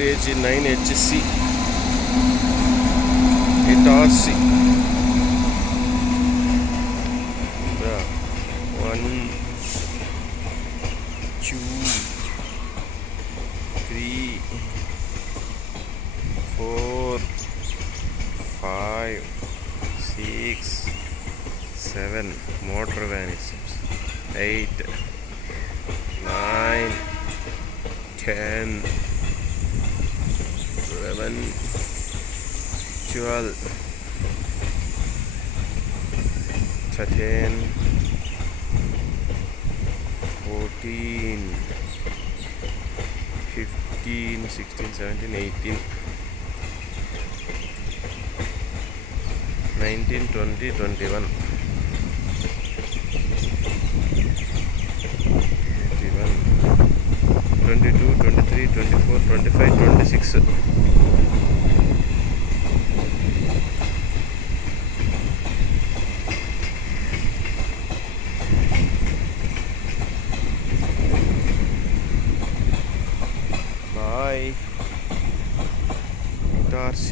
WAG9HC 8RC. Yeah. 1, 2, 3, 4, 5, 6, 7. Motor van it seems. 8, 9, 10, 11, 12, 13, 14, 15, 16, 17, 18, 19, 20, 21, 22, 23, 24, 25, 26. Bye. 8RC.